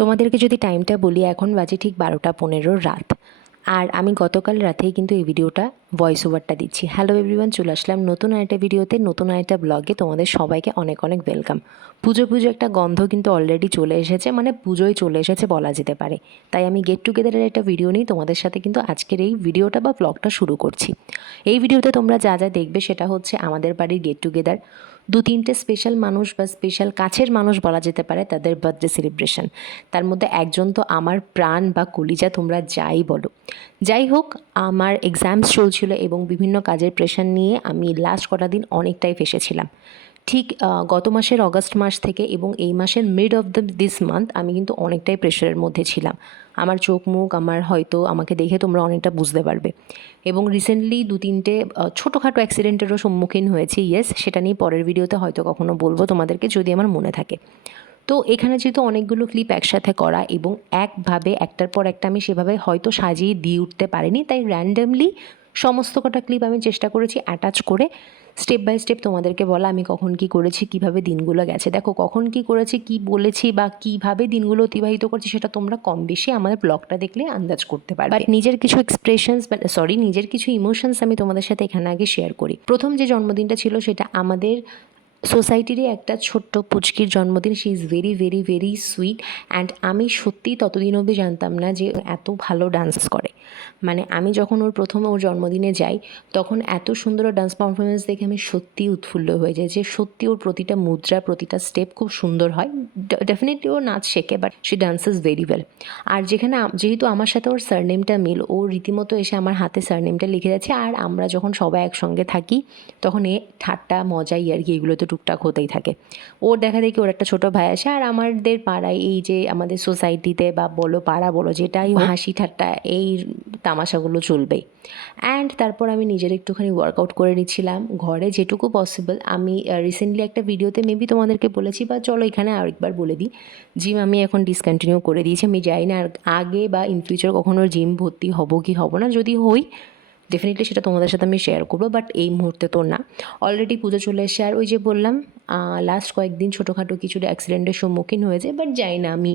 তোমাদেরকে যদি টাইমটা বলি, এখন বাজে ঠিক বারোটা পনেরো রাত। আর আমি গতকাল রাতেই কিন্তু এই ভিডিওটা ভয়েস ওভারটা দিচ্ছি। হ্যালো এভরিওয়ান চলে আসলাম নতুন আরেকটা ভিডিওতে, নতুন আরেকটা ব্লগে তোমাদের সবাইকে অনেক অনেক ওয়েলকাম পুজো পুজো একটা গন্ধ কিন্তু অলরেডি চলে এসেছে মানে পুজোয় চলে এসেছে বলা যেতে পারে। তাই আমি গেট টুগেদারের একটা ভিডিও নিই, তোমাদের সাথে কিন্তু আজকের এই ভিডিওটা বা ব্লগটা শুরু করছি। এই ভিডিওতে তোমরা যা যা দেখবে সেটা হচ্ছে আমাদের বাড়ির গেট টুগেদার দু তিনটে স্পেশাল মানুষ বা স্পেশাল কাছের মানুষ বলা যেতে পারে তাদের বার্থডে সেলিব্রেশন তার মধ্যে একজন তো আমার প্রাণ বা কলিজা, তোমরা যাই বলো। যাই হোক, আমার এক্সামস চলছিল এবং বিভিন্ন কাজের প্রেশার নিয়ে আমি লাস্ট কটা দিন অনেকটাই ফেসেছিলাম। ঠিক গত মাসের অগস্ট মাস থেকে এবং এই মাসের mid of the this month আমি কিন্তু অনেকটাই প্রেশারের মধ্যে ছিলাম। আমার চোখ, মুখ, আমার হয়তো আমাকে দেখে তোমরা অনেকটা বুঝতে পারবে। এবং রিসেন্টলি দু তিনটে ছোটোখাটো অ্যাক্সিডেন্টেরও সম্মুখীন হয়েছি ইয়েস সেটা নিয়ে পরের ভিডিওতে হয়তো কখনো বলব তোমাদেরকে যদি আমার মনে থাকে। তো এখানে যেহেতু অনেকগুলো ক্লিপ একসাথে করা এবং একভাবে একটার পর একটা আমি সেভাবে হয়তো সাজিয়ে দিয়ে উঠতে পারিনি, তাই র্যান্ডামলি সমস্ত কটা ক্লিপ আমি চেষ্টা করেছি অ্যাটাচ করে স্টেপ বাই স্টেপ তোমাদেরকে বলা, আমি কখন কি করেছি, কীভাবে দিনগুলো গেছে। দেখো, কখন কি করেছি, কি বলেছি বা কীভাবে দিনগুলো অতিবাহিত করছি সেটা তোমরা কম বেশি আমাদের ব্লগটা দেখলে আন্দাজ করতে পারবে। নিজের কিছু এক্সপ্রেশনস সরি নিজের কিছু ইমোশনস আমি তোমাদের সাথে এখানে আগে শেয়ার করি। প্রথম যে জন্মদিনটা ছিল, সেটা আমাদের সোসাইটিরই একটা ছোট্ট পুচকির জন্মদিন। She is very very very sweet and আমি সত্যিই ততদিন অবধি জানতাম না যে এত ভালো ডান্স করে। মানে আমি যখন ওর প্রথমে ওর জন্মদিনে যাই, তখন এত সুন্দর ডান্স পারফরমেন্স দেখে আমি সত্যিই উৎফুল্ল হয়ে যাই যে সত্যি ওর প্রতিটা মুদ্রা, প্রতিটা স্টেপ খুব সুন্দর হয়। ডেফিনেটলি ও নাচ শেখে but she dances very well আর যেখানে যেহেতু আমার সাথে ওর সারনেমটা মিল, ও রীতিমতো এসে আমার হাতে সারনেমটা লিখে যাচ্ছে। আর আমরা যখন সবাই একসঙ্গে থাকি, তখন এ ঠাট্টা মজা ইয়ার্কি এগুলো তো টুকটাক হতেই থাকে। ওর দেখা দেখি ওর একটা ছোট ভাই আসে আর আমাদের পাড়ায় এই যে আমাদের সোসাইটিতে বা বলো পাড়া বলো যেটাই হাসি ঠাট্টা এই তামাশাগুলো চলবেই। অ্যান্ড তারপর আমি নিজের একটুখানি ওয়ার্কআউট করে নিচ্ছিলাম। ঘরে যেটুকু পসিবল আমি রিসেন্টলি একটা ভিডিওতে মেবি তোমাদেরকে বলেছি বা চলো এখানে আরেকবার বলে দিই। জিম আমি এখন ডিসকন্টিনিউ করে দিয়েছি। আমি যাই না আর আগে বা ইন ফিউচার কখনো জিম ভর্তি হব কি হব না। যদি হই ডেফিনেটলি সেটা তোমাদের সাথে আমি শেয়ার করব বাট এই মুহূর্তে তো না। অলরেডি পুজো চলে এসে আর ওই যে বললাম লাস্ট কয়েকদিন ছোটোখাটো কিছু অ্যাক্সিডেন্টের সম্মুখীন হয়েছে বাট যাই না আমি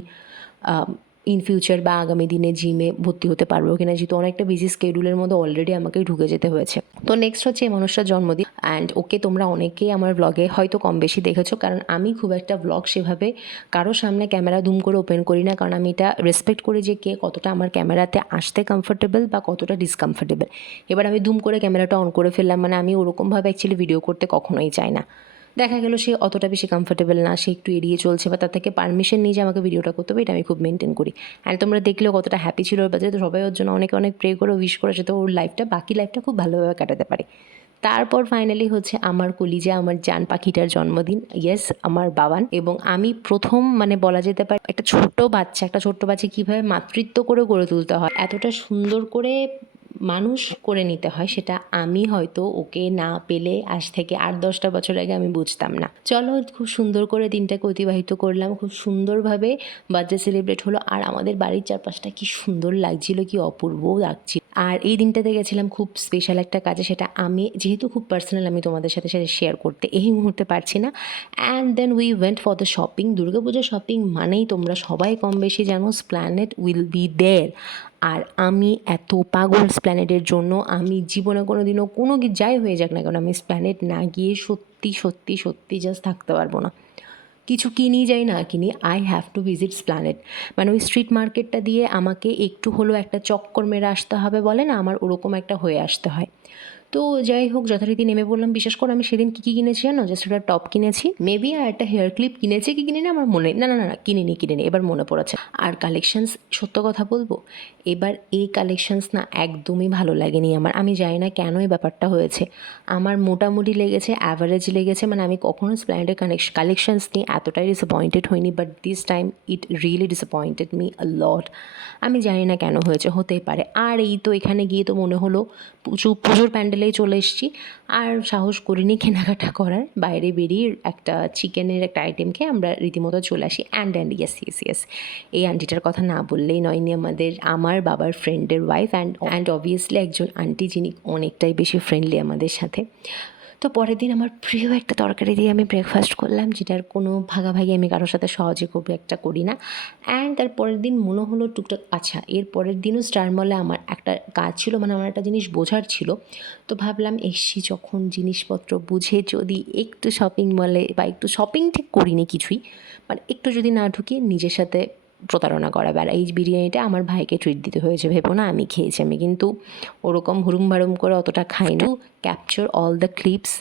ইন ফিউচার বা আগামী দিনে জিমে ভর্তি হতে পারব কিনা যেহেতু অনেকটা বিজি স্কেডিউলের মধ্যে অলরেডি আমাকে ঢুকে যেতে হয়েছে। তো নেক্সট হচ্ছে এই মানুষটার জন্মদিন অ্যান্ড ওকে তোমরা অনেকেই আমার ব্লগে হয়তো কম বেশি দেখেছ কারণ আমি খুব একটা ব্লগ সেভাবে কারও সামনে ক্যামেরা দুম করে ওপেন করি না কারণ আমি এটা রেসপেক্ট করি যে কে কতটা আমার ক্যামেরাতে আসতে কমফোর্টেবল বা কতটা ডিসকমফোর্টেবল এবার আমি দুম করে ক্যামেরাটা অন করে ফেললাম মানে আমি ওরকমভাবে অ্যাকচুয়ালি ভিডিও করতে কখনোই চাই না। দেখা গেল সে অতটা বেশি কমফোর্টেবল না, সে একটু এড়িয়ে চলছে বা তার থেকে পারমিশন নিয়ে যে আমাকে ভিডিওটা করতে হবে, এটা আমি খুব মেনটেন করি। অ্যান্ড তোমরা দেখলেও কতটা হ্যাপি ছিল ওর বাজে তো সবাই ওর জন্য অনেক অনেক প্রে করে উইশ করে যাতে ওর লাইফটা বাকি লাইফটা খুব ভালোভাবে কাটাতে পারে। তারপর ফাইনালি হচ্ছে আমার কলিজা, আমার জান পাখিটার জন্মদিন। ইয়েস আমার বাবান এবং আমি প্রথম মানে বলা যেতে পারে একটা ছোট্ট বাচ্চা, একটা ছোট্ট বাচ্চা কীভাবে মাতৃত্ব করে গড়ে তুলতে হয়, এতটা সুন্দর করে মানুষ করে নিতে হয়, সেটা আমি হয়তো ওকে না পেলে আজ থেকে আট, দশটা বছর আগে আমি বুঝতাম না। চলো, খুব সুন্দর করে দিনটাকে অতিবাহিত করলাম, খুব সুন্দরভাবে বার্থডে সেলিব্রেট হলো, আর আমাদের বাড়ির চারপাশটা কি সুন্দর লাগছিল, কি অপূর্ব লাগছিল। আর এই দিনটাতে গেছিলাম খুব স্পেশাল একটা কাজে, সেটা আমি, যেহেতু খুব পার্সোনাল আমি তোমাদের সাথে সাথে শেয়ার করতে এই মুহূর্তে পারছি না। And then we went for the shopping Durga Puja shopping মানেই তোমরা সবাই কম বেশি জানো স্প্ল্যানেট উইল বি দেয়ার আর আমি এত পাগল স্প্ল্যানেটের জন্য, আমি জীবনে কোনো দিনও কোনো যাই হয়ে যাক না কেন, আমি স্প্ল্যানেট না গিয়ে সত্যি সত্যি সত্যি জাস্ট থাকতে পারব না। কিছু কিনি যাই না কিনি I have to visits planet মানে ওই স্ট্রিট মার্কেটটা দিয়ে আমাকে একটু হলেও একটা চক্কর মেরে আসতে হবে বলে না, আমার ওরকম একটা হয়ে আসতে হয়। তো যাই হোক, যথারীতি নেমে বললাম বিশেষ করে, আমি সেদিন কী কী কিনেছি জানো? জাস্ট একটা টপ কিনেছি মেবি আর একটা হেয়ার ক্লিপ কিনেছি কি কিনে আমার মনে, না না না না, কিনিনি কিনিনি, এবার মনে পড়েছে। আর কালেকশানস সত্য কথা বলব, এবার এই কালেকশানস না একদমই ভালো লাগেনি আমার। আমি জানি না কেন এই ব্যাপারটা হয়েছে। আমার মোটামুটি লেগেছে অ্যাভারেজ লেগেছে মানে আমি কখনো স্প্ল্যান্ডের কানেকশন কালেকশনস নিয়ে এতটাই ডিসঅ্যাপয়েন্টেড হইনি but this time it really disappointed me a lot আমি জানি না কেন হয়েছে, হতেই পারে। আর এই তো এখানে গিয়ে তো মনে হলো পুজো পুজোর প্যান্ডেলেই চলে এসেছি। আর সাহস করিনি কেনাকাটা করার। বাইরে বেরিয়ে একটা চিকেনের একটা আইটেম খেয়ে আমরা রীতিমতো চলে আসি। And and yes yes yes এই আন্টিটার কথা না বললেই নয়নি আমাদের, আমার বাবার ফ্রেন্ডের ওয়াইফ অ্যান্ড অ্যান্ড অবভিয়াসলি একজন আন্টি যিনি অনেকটাই বেশি ফ্রেন্ডলি আমাদের সাথে। তো পরের দিন আমার প্রিয় একটা তরকারি দিয়ে আমি ব্রেকফাস্ট করলাম, যেটার কোনো ভাগাভাগি আমি কারোর সাথে সহজে খুব একটা করি না। অ্যান্ড তার পরের দিন মনে হলো টুকটাক আচ্ছা এর পরের দিনও স্টার মলে আমার একটা কাজ ছিল মানে আমার একটা জিনিস বোঝার ছিল। তো ভাবলাম এসছি যখন জিনিসপত্র বুঝে যদি একটু শপিং মলে বা একটু শপিং ঠিক করিনি কিছুই মানে একটু যদি না ঢুকি নিজের সাথে প্রতারণা করা বেলা এই বিরিয়ানিটা আমার ভাইকে ট্রিট দিতে হয়েছে। ভেবো না, আমি খেয়েছি। আমি কিন্তু ওরকম হুরুম বারুম করে অতটা খাই না ক্যাপচার অল দ্য ক্লিপস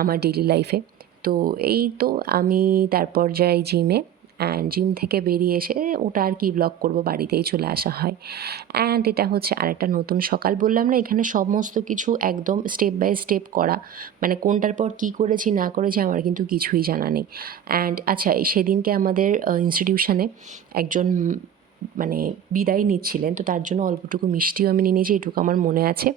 আমার ডেলি লাইফে তো এই তো আমি তারপর যাই জিমে অ্যান্ড জিম থেকে বেরিয়ে এসে ওটা আর কি ব্লগ করব, বাড়িতেই চলে আসা হয়। অ্যান্ড এটা হচ্ছে আরেকটা নতুন সকাল বললাম না, এখানে সমস্ত কিছু একদম স্টেপ বাই স্টেপ করা। মানে কোনটার পর কি করেছি, না করেছি, আমার কিন্তু কিছুই জানা নেই। অ্যান্ড আচ্ছা সেদিনকে আমাদের ইনস্টিটিউশনে একজন মানে বিদায় নিচ্ছিলেন, তো তার জন্য অল্পটুকু মিষ্টিও আমি নিয়ে নিয়েছি, এটুকু আমার মনে আছে।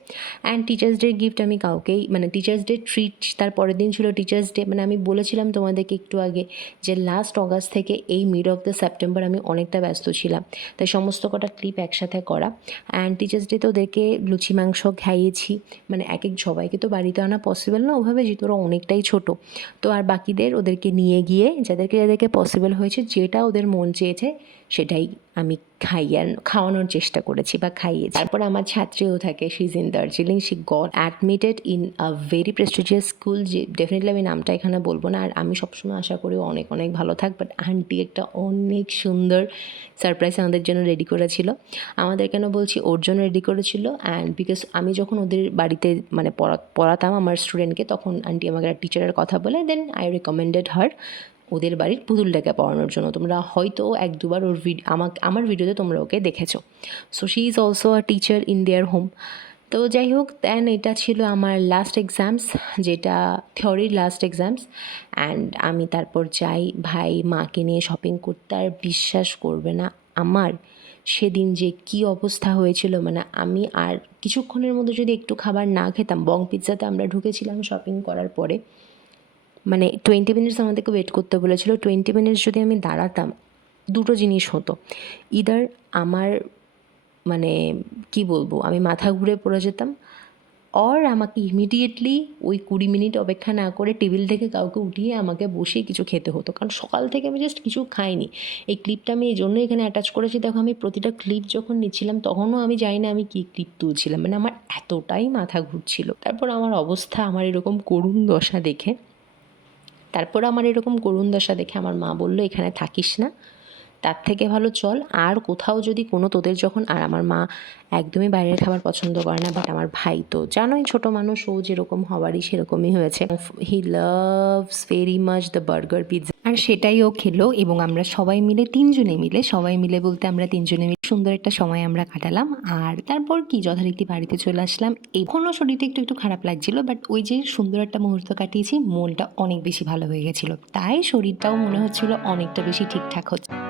অ্যান্ড টিচার্স ডে গিফট আমি কাউকেই মানে টিচার্স ডে ট্রিট তার পরের দিন ছিল টিচার্স ডে মানে আমি বলেছিলাম তোমাদেরকে একটু আগে যে লাস্ট অগাস্ট থেকে এই মিড অফ দ্য সেপ্টেম্বর আমি অনেকটা ব্যস্ত ছিলাম। তাই সমস্ত কটা ক্লিপ একসাথে করা। অ্যান্ড টিচার্স ডে তো ওদেরকে লুচি, মাংস খাইয়েছি। মানে এক এক সবাইকে তো বাড়িতে আনা পসিবল না, ওভাবে যেহেতু ওরা অনেকটাই ছোট। তো আর বাকিদের ওদেরকে নিয়ে গিয়ে, যাদেরকে যাদেরকে পসিবল হয়েছে, যেটা ওদের মন চেয়েছে, সেটাই আমি খাইয়ার খাওয়ানোর চেষ্টা করেছি বা খাইয়েছি। তারপর আমার ছাত্রীও থাকে she is in Darjeeling she got admitted in a very prestigious school যে ডেফিনেটলি আমি নামটা এখানে বলব না, আর আমি সবসময় আশা করি অনেক অনেক ভালো থাক বাট আন্টি একটা অনেক সুন্দর সারপ্রাইজ আমাদের জন্য রেডি করেছিল। আমাদের কেন বলছি, ওর জন্য রেডি করেছিল অ্যান্ড বিকজ আমি যখন ওদের বাড়িতে মানে পড়া, পড়াতাম আমার স্টুডেন্টকে তখন আন্টি আমাকে টিচারের কথা বলে দেন আই রেকমেন্ডেড হার ওদের বাড়ির পুতুলটাকে পড়ানোর জন্য। তোমরা হয়তো এক দুবার ওর ভিডিও আমাকে, আমার ভিডিওতে তোমরা ওকে দেখেছ। So she is also a teacher in their home তো যাই হোক দেন এটা ছিল আমার লাস্ট এক্সামস যেটা থিওরির লাস্ট এক্সামস অ্যান্ড আমি তারপর যাই, ভাই মাকে নিয়ে শপিং করতে, আর বিশ্বাস করবে না আমার সেদিন যে কি অবস্থা হয়েছিল। মানে আমি আর কিছুক্ষণের মধ্যে যদি একটু খাবার না খেতাম, বং পিৎজাতে আমরা ঢুকেছিলাম শপিং করার পরে মানে টোয়েন্টি মিনিটস আমাদেরকে ওয়েট করতে বলেছিল। টোয়েন্টি মিনিটস যদি আমি দাঁড়াতাম, দুটো জিনিস হতো। ইদার আমার মানে কি বলব, আমি মাথা ঘুরে পড়ে যেতাম অর আমাকে ইমিডিয়েটলি ওই কুড়ি মিনিট অপেক্ষা না করে টেবিল থেকে কাউকে উঠিয়ে আমাকে বসে কিছু খেতে হতো। কারণ সকাল থেকে আমি জাস্ট কিছু খাইনি। এই ক্লিপটা আমি এই জন্য এখানে অ্যাটাচ করেছি। দেখো, আমি প্রতিটা ক্লিপ যখন নিচ্ছিলাম, তখনও আমি জানি না আমি কী ক্লিপ তুলছিলাম। মানে আমার এতটাই মাথা ঘুরছিল। তারপর আমার অবস্থা, আমার এরকম করুণ দশা দেখে তারপর আমার এরকম করুণ দশা দেখে আমার মা বলল, এখানে থাকিস না। তার থেকে ভালো চল। আর কোথাও যদি কোনো তোদের যখন, আর আমার মা একদমই বাইরের খাবার পছন্দ করে না বাট আমার ভাই তো জানোই ছোটো মানুষ, ও যেরকম হওয়ারই সেরকমই হয়েছে। He loves very much the burger pizza আর সেটাই ও খেলো এবং আমরা সবাই মিলে, তিনজনে মিলে, সবাই মিলে বলতে আমরা তিনজনে মিলে সুন্দর একটা সময় আমরা কাটালাম। আর তারপর কি যথারীতি বাড়িতে চলে আসলাম। এখনও শরীরটা একটু একটু খারাপ লাগছিল বাট ওই যে সুন্দর একটা মুহূর্ত কাটিয়েছি, মনটা অনেক বেশি ভালো হয়ে গেছিল। তাই শরীরটাও মনে হচ্ছিল অনেকটা বেশি ঠিকঠাক হচ্ছে।